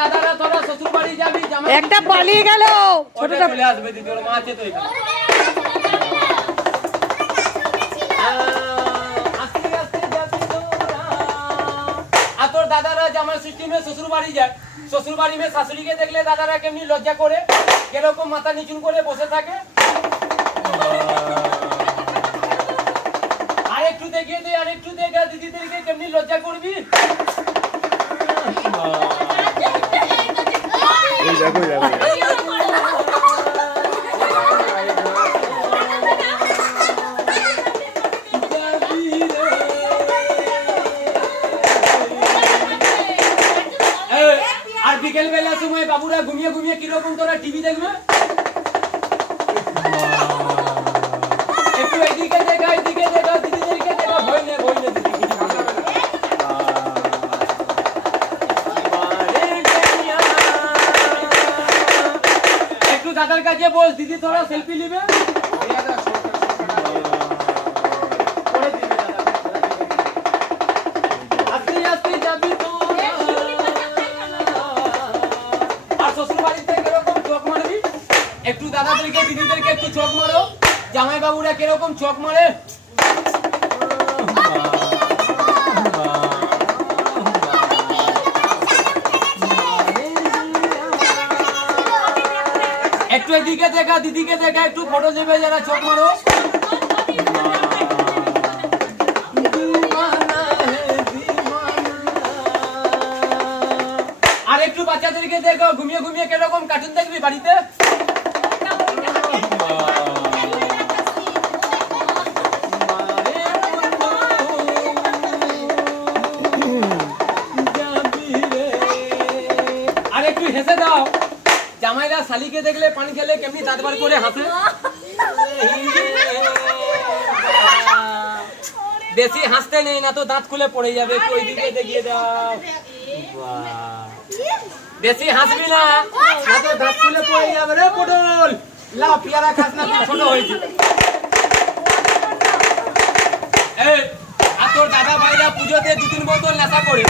দাদারা তোরা শ্বশুর বাড়ি যাবি, একটা পালিয়ে গেল, ছোটটা চলে আসবে দিদি, ওর মা আছে তো এখানে। আস্তে আস্তে যাবি তোরা। আর তোর দাদারা জামাই সিস্টেমে শ্বশুর বাড়ি যায়, শ্বশুর বাড়ি মে শাশুড়িকে দেখলে দাদারা কেমনি লজ্জা করে, কিরকম মাথা নিচুন করে বসে থাকে। আর একটু দেখিয়ে দে, আর একটু দেখা দিদিদেরকে কেমনি লজ্জা করবি। আর বিকেল বেলার সময় বাবুরা ঘুমিয়ে ঘুমিয়ে কিরকম তোরা টিভি দেখবে। একটু এদিকে দেখা, এদিকে দেখা, দিদিদেরকে দেখা, ভয় নেই ভয় নেই দিদি। একটু দাদার কাছে বল, দিদি তোরা সেলফি নিবে। আস্তে আস্তে যাবি তোরা। আর শ্বশুর বাড়িতে কিরকম চোখ মারবি, একটু দাদাদেরকে দিদিদেরকে একটু চোখ মারো। জামাই বাবুরা কিরকম চোখ মারে। একটু এদিকে দেখা, দিদিকে দেখা, একটু ফটো নেবে যারা চোখ মারো। আর একটু বাচ্চাদেরকে দেখো, ঘুমিয়ে ঘুমিয়ে কিরকম কার্টুন দেখবি বাড়িতে। আর একটু হেসে দাও, জামাইরা শালিকে দেখলে পানি খেলে কেমনি দাঁত বার করে হাসে। বেশি হাসতে নেই, না তো দাঁত খুলে পড়ে যাবে। ওই দিকে দেখিয়ে দাও, বেশি হাসবি না, না তো দাঁত খুলে পড়ে যাবে রে পটল। লাও পেয়ারা খাস না, তুই ছোট হয়েছে। আর তোর দাদা ভাইরা পুজোতে 2-3 বোতল নেশা করে,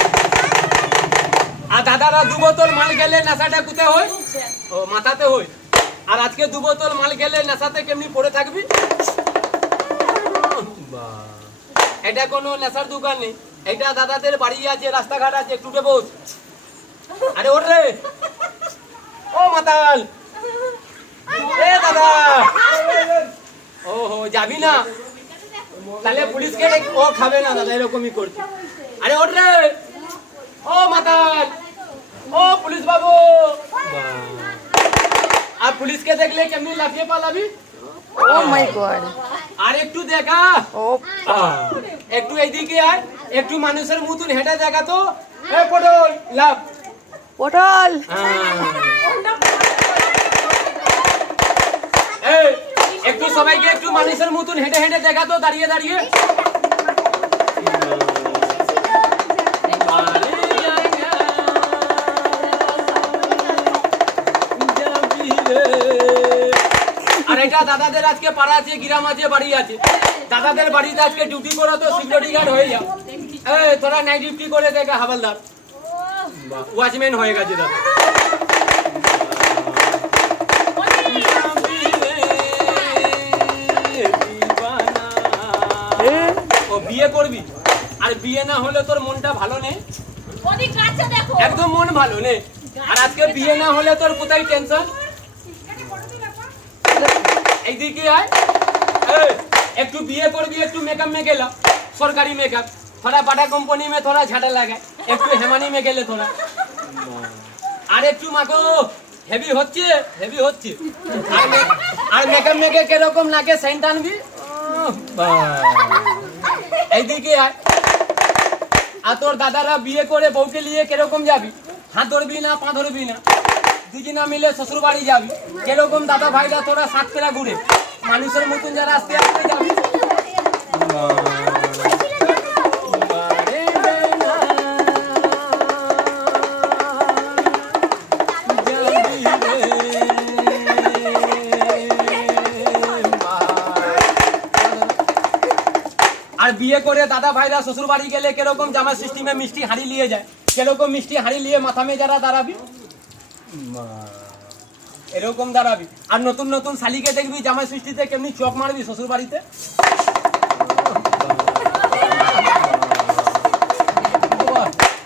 আর দাদারা 2 বোতল মাল খেলে নেশাটা কোথায় হয়? ও মাথাতে হয়। আর আজকে 2 বোতল মাল খেলে নেশাতে কেমনি পড়ে থাকবি। এটা কোনো নেশার দোকান নেই, এটা দাদাদের বাড়ি আছে, রাস্তাঘাট আছে, একটু বস। আরে ওঠ রে, ও মাতাল, এ দাদা। ওহো যাবি না, তাহলে পুলিশকে ও খাবে না দাদা, এরকমই করছে। আরে ওঠ রে, ও মাতাল, ও পুলিশ বাবু। আর পুলিশকে দেখলে কেমনি লাফিয়ে পালাবি। ও মাই গড। আর একটু দেখা, ও একটু এইদিকে আয়, একটু মানুষের মতন হেঁটে দেখা তো। এ পটল লাভ, পটল। একটু সবাইকে একটু মানুষের মতন হেঁটে হেঁটে দেখা তো, দাঁড়িয়ে দাঁড়িয়ে। আর এটা দাদাদের আজকে পাড়া আছে, গ্রাম আছে, বাড়ি আছে। দাদাদের বাড়িতে আজকে ডিউটি করো তো সিকিউরিটি গার্ড হয়ে যাও। তোরা নাইট ডিউটি করে দেখা হাওলদার, ওয়াচম্যান হয়ে গেছে দাদা। ও বিয়ে করবি, আর বিয়ে না হলে তোর মনটা ভালো নেই, একদম মন ভালো নেই। আর আজকে বিয়ে না হলে তোর কোথায় টেনশন। এইদিকে আয়, একটু বিয়ে করবি, একটু মেকআপ মে গেলা, সরকারি মেকআপ। थोड़ा बड़ा कंपनी में थोड़ा झाड़ा लगा, একটু হেমানি মে গেলে তোরা। আর একটু মাগো হেভি হচ্ছে, হেভি হচ্ছে। আর মেকআপ মেকে কিরকম লাগে সেন্ট আনবি। এইদিকে আয়। আর তোর দাদারা বিয়ে করে বউকে নিয়ে কিরকম যাবি, হাত ধরবি না পা ধরবি না, দুজনা মিলে শ্বশুর বাড়ি যাবি। কিরকম দাদা ভাইরা তোরা সাতক্ষীরা ঘুরে মানুষের মতন যারা আস্তে আস্তে যাবি। আর বিয়ে করে দাদা ভাইরা শ্বশুর বাড়ি গেলে কিরকম জামা সিস্টেমে মিষ্টি হাড়ি নিয়ে যায়, কিরকম মিষ্টি হাড়ি নিয়ে মাথা মে যারা দাঁড়াবি। এরকম দাঁড়াবি। আর নতুন নতুন শালিকে দেখবি জামাই ষষ্ঠীতে কেমনি চোখ মারবি শ্বশুর বাড়িতে।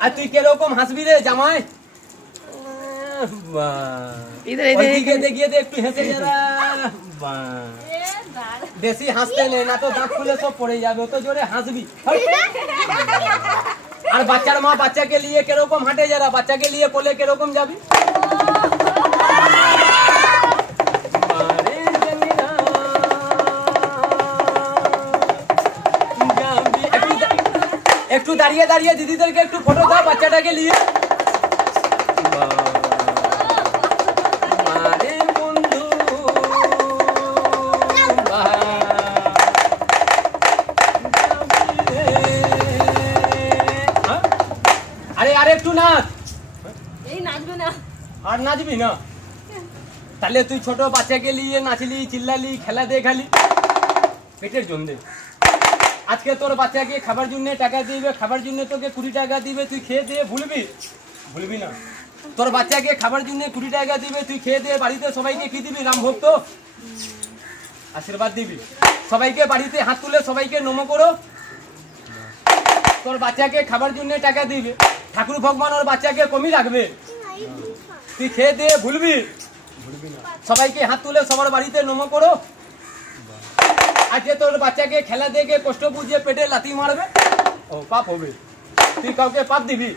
আর তুই কিরকম হাসবি রে জামাই? ওইদিকে দেখিয়ে দে একটু হেসে যারা। বেশি হাসতে নেই না তো দাঁত খুলে সব পড়ে যাবে, অত জোরে হাসবি। আর বাচ্চার মা বাচ্চাকে নিয়ে কিরকম হাঁটে যারা, বাচ্চাকে নিয়ে কোলে কিরকম যাবি। একটু দাঁড়িয়ে দাঁড়িয়ে দিদিদেরকে একটু ফটো দাও বাচ্চাটাকে নিয়ে। আরে আরে একটু নাচ। এই নাচবে না। আর নাচবি না? তাহলে তুই ছোট বাচ্চাকে নিয়ে নাচলি, চিল্লালি, খেলা দেখালি পেটের জন্য। আজকে তোর বাচ্চাকে খাবার জন্য টাকা দিবে, খাবার জন্য তোকে 20 টাকা দিবে, তুই খেয়ে দিয়ে ভুলবি? ভুলবি না। তোর বাচ্চাকে খাবার জন্য 20 টাকা দিবে, তুই খেয়ে দিয়ে বাড়িতে সবাইকে কি দিবি? রাম ভক্ত আশীর্বাদ দিবি। সবাইকে বাড়িতে হাত তুলে সবাইকে নম করো। তোর বাচ্চাকে খাবার জন্য টাকা দিবে, ঠাকুর ভগবান ওর বাচ্চাকে কমই রাখবে, তুই খেয়ে দিয়ে ভুলবি? ভুলবি না। সবাইকে হাত তুলে সবার বাড়িতে নম করো। আজকে তোর বাচ্চাকে খেলা দেখে কষ্ট বুঝিয়ে পেটে লাথি মারবে, ও পাপ হবে। তুই কাউকে পাপ দিবি?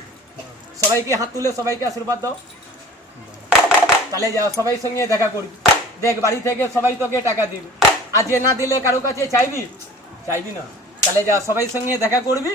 সবাইকে হাত তুলে সবাইকে আশীর্বাদ দাও। তাহলে যা সবাই সঙ্গে দেখা করবি, দেখ বাড়ি থেকে সবাই তোকে টাকা দিবে। আর যে না দিলে কারো কাছে চাইবি? চাইবি না। তাহলে যা সবাই সঙ্গে দেখা করবি,